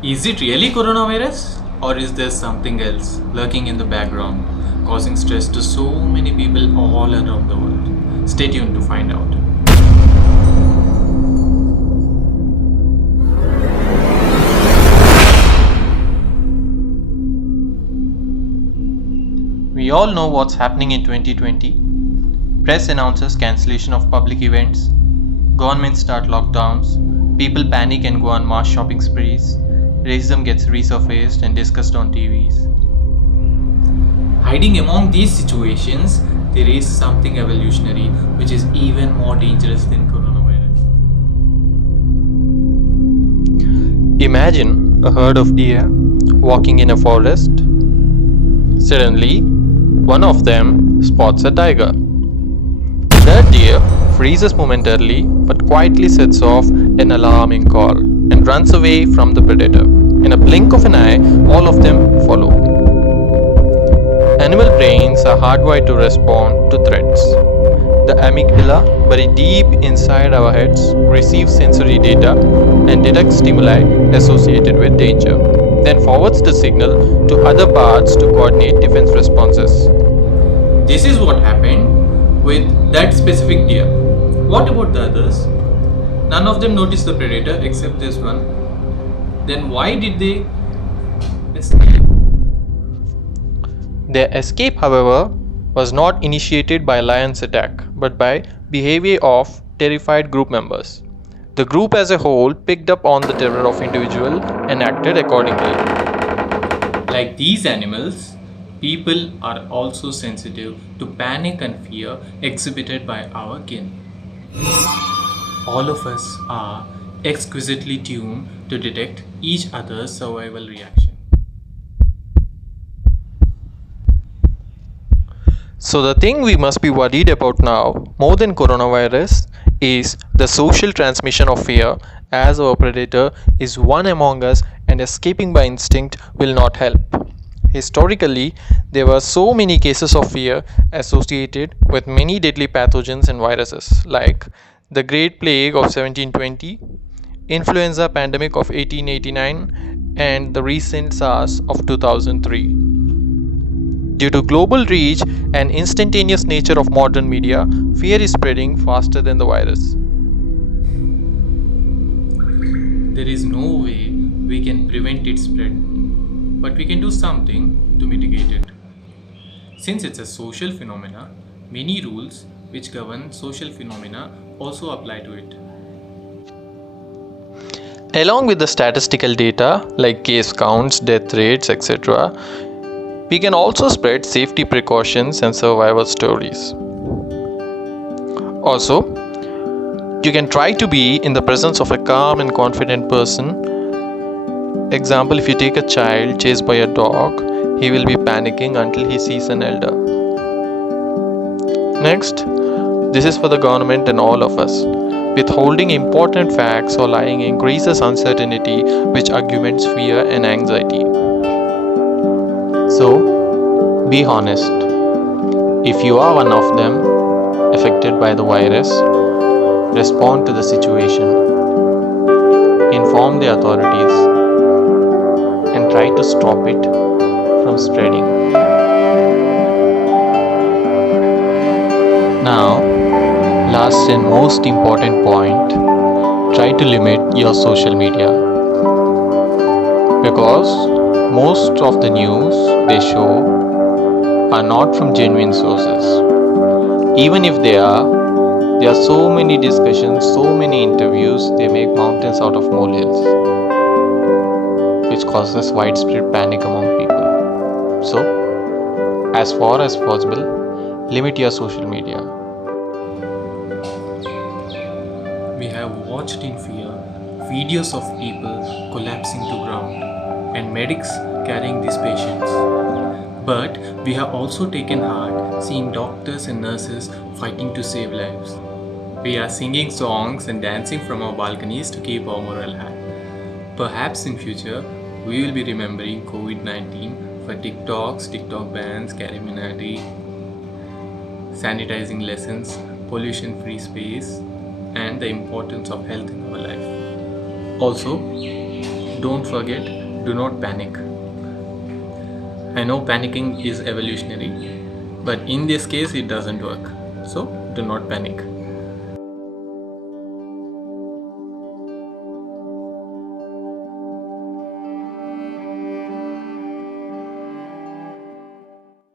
Is it really coronavirus? Or is there something else lurking in the background, causing stress to so many people all around the world? Stay tuned to find out. We all know what's happening in 2020. Press announces cancellation of public events, governments start lockdowns, people panic and go on mass shopping sprees, racism gets resurfaced and discussed on TVs. Hiding among these situations, there is something evolutionary which is even more dangerous than coronavirus. Imagine a herd of deer walking in a forest. Suddenly, one of them spots a tiger. That deer freezes momentarily but quietly sets off an alarming call and runs away from the predator. In a blink of an eye, all of them follow. Animal brains are hardwired to respond to threats. The amygdala, buried deep inside our heads, receives sensory data and detects stimuli associated with danger, then forwards the signal to other parts to coordinate defense responses. This is what happened with that specific deer. What about the others? None of them noticed the predator except this one. Then why did they escape? Their escape, however, was not initiated by lion's attack, but by behavior of terrified group members. The group as a whole picked up on the terror of individual and acted accordingly. Like these animals, people are also sensitive to panic and fear exhibited by our kin. All of us are exquisitely tuned to detect each other's survival reaction. So, the thing we must be worried about now, more than coronavirus, is the social transmission of fear, as our predator is one among us and escaping by instinct will not help. Historically, there were so many cases of fear associated with many deadly pathogens and viruses, like the Great Plague of 1720, influenza pandemic of 1889, and the recent SARS of 2003. Due to global reach and instantaneous nature of modern media, fear is spreading faster than the virus. There is no way we can prevent its spread, but we can do something to mitigate it. Since it's a social phenomena, many rules which govern social phenomena also apply to it. Along with the statistical data like case counts, death rates, etc., we can also spread safety precautions and survival stories. Also, you can try to be in the presence of a calm and confident person. Example, if you take a child chased by a dog, he will be panicking until he sees an elder. Next, this is for the government and all of us. Withholding important facts or lying increases uncertainty, which augments fear and anxiety. So, be honest. If you are one of them affected by the virus, respond to the situation. Inform the authorities and try to stop it from spreading. Now, last and most important point, try to limit your social media. Because most of the news they show are not from genuine sources. Even if there are so many discussions, so many interviews, they make mountains out of molehills, which causes widespread panic among people. So, as far as possible, limit your social media. We have watched in fear videos of people collapsing to ground and medics carrying these patients. But we have also taken heart seeing doctors and nurses fighting to save lives. We are singing songs and dancing from our balconies to keep our morale high. Perhaps in future, we will be remembering COVID-19 for TikToks, TikTok bans, Caribbeanity, sanitizing lessons, pollution-free space, and the importance of health in our life. Also, Don't forget, do not panic. I know panicking is evolutionary, but in this case it doesn't work. So do not panic.